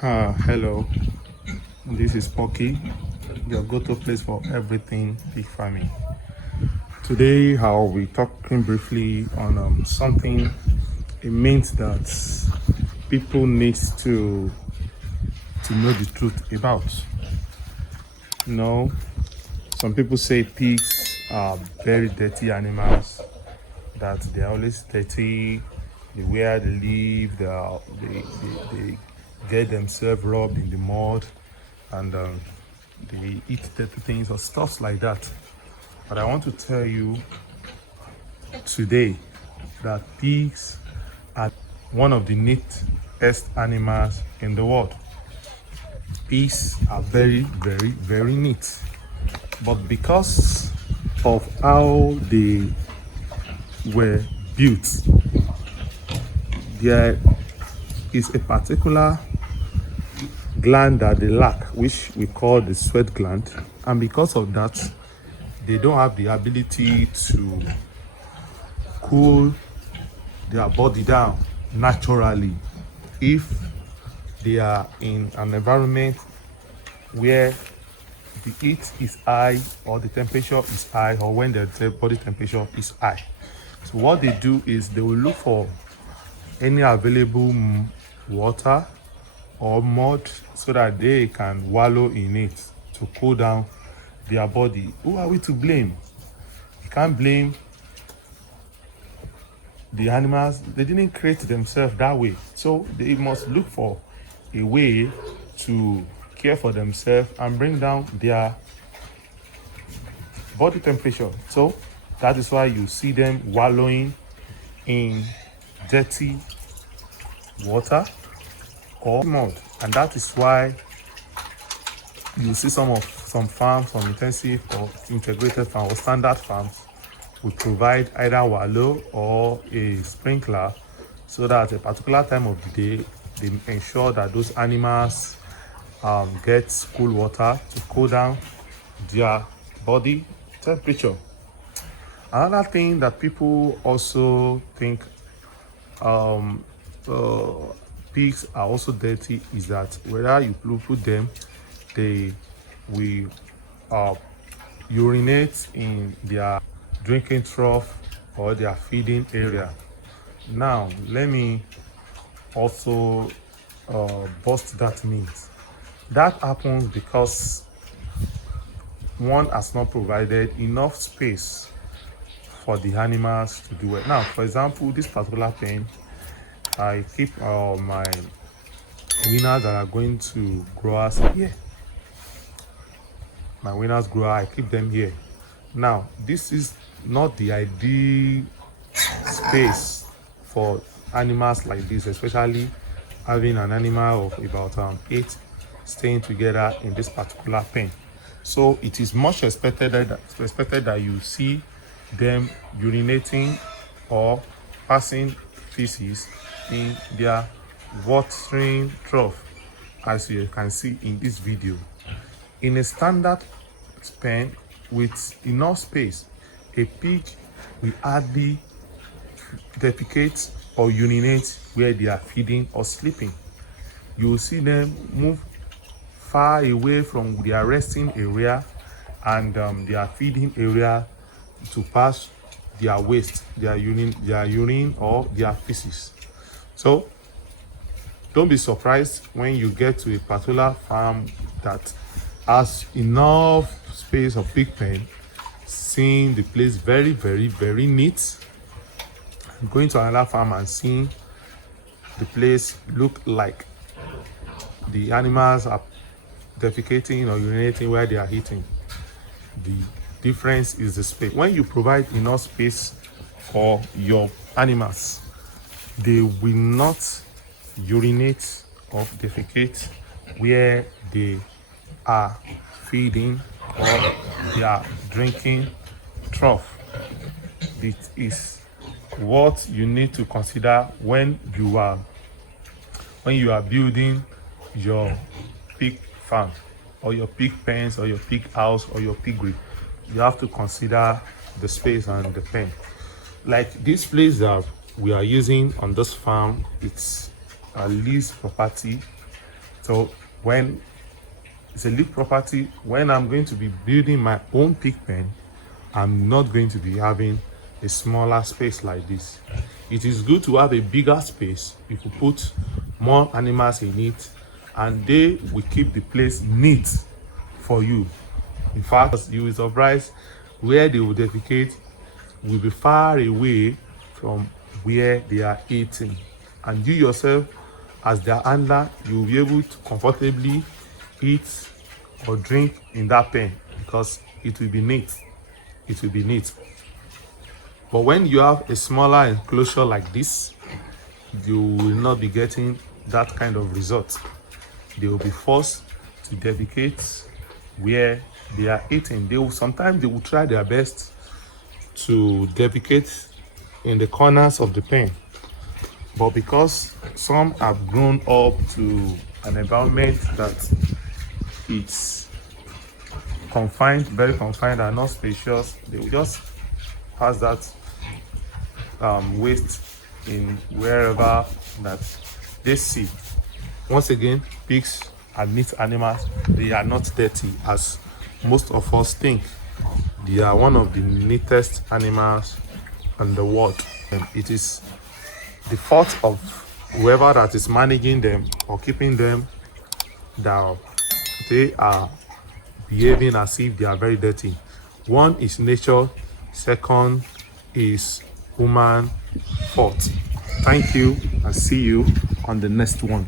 Hello, this is Pocky, your go-to place for everything pig farming. Today, I'll be talking briefly on something it means that people need to know the truth about. You know, some people say pigs are very dirty animals, that they're always dirty, the where they live, they get themselves rubbed in the mud, and they eat dirty things or stuff like that. But I want to tell you today that pigs are one of the neatest animals in the world. Pigs are very, very, very neat. But because of how they were built, there is a particular gland that they lack, which we call the sweat gland. And because of that, they don't have the ability to cool their body down naturally if they are in an environment where the heat is high or the temperature is high, or when the body temperature is high. So what they do is they will look for any available water or mud so that they can wallow in it to cool down their body. Who are we to blame? You can't blame the animals. They didn't create themselves that way, so they must look for a way to care for themselves and bring down their body temperature. So that is why you see them wallowing in dirty water or mud, and that is why you see some farms, some intensive or integrated farm or standard farms will provide either wallow or a sprinkler, so that at a particular time of the day they ensure that those animals get cool water to cool down their body temperature. Another thing that people also think pigs are also dirty is that whether you put them, they will urinate in their drinking trough or their feeding area. Now, let me also bust that myth. That happens because one has not provided enough space for the animals to do it. Now, for example, this particular pen, I keep my winners that are going to growers here. My winners grower, I keep them here. Now, this is not the ideal space for animals like this, especially having an animal of about 8 staying together in this particular pen. So it is much expected that you see them urinating or passing feces in their watering trough, as you can see in this video. In a standard pen with enough space, a pig will hardly defecate or urinate where they are feeding or sleeping. You will see them move far away from their resting area and their feeding area to pass their waste, their urine or their feces. So don't be surprised when you get to a particular farm that has enough space of pig pen, seeing the place very, very, very neat. Going to another farm and seeing the place look like the animals are defecating or urinating where they are eating. The difference is the space. When you provide enough space for your animals, they will not urinate or defecate where they are feeding or they are drinking trough. It is what you need to consider when you are building your pig farm or your pig pens or your pig house or your piggery. You have to consider the space and the pen. Like this place that we are using on this farm, it's a leased property So when it's a leaf property, when I'm going to be building my own pig pen, I'm not going to be having a smaller space like this. It is good to have a bigger space if you put more animals in it, and they will keep the place neat for you. In fact, you will be surprised where they will defecate will be far away from where they are eating, and you yourself as their handler, you will be able to comfortably eat or drink in that pen because it will be neat. It will be neat. But when you have a smaller enclosure like this, you will not be getting that kind of result. They will be forced to defecate where they are eating. Sometimes they will try their best to defecate in the corners of the pen, but because some have grown up to an environment that it's confined, very confined and not spacious, they will just pass that waste in wherever that they see. Once again, pigs are neat animals. They are not dirty as most of us think. They are one of the neatest animals in the world, and it is the fault of whoever that is managing them or keeping them that they are behaving as if they are very dirty. One is nature, second is human fault. Thank you, and see you on the next one.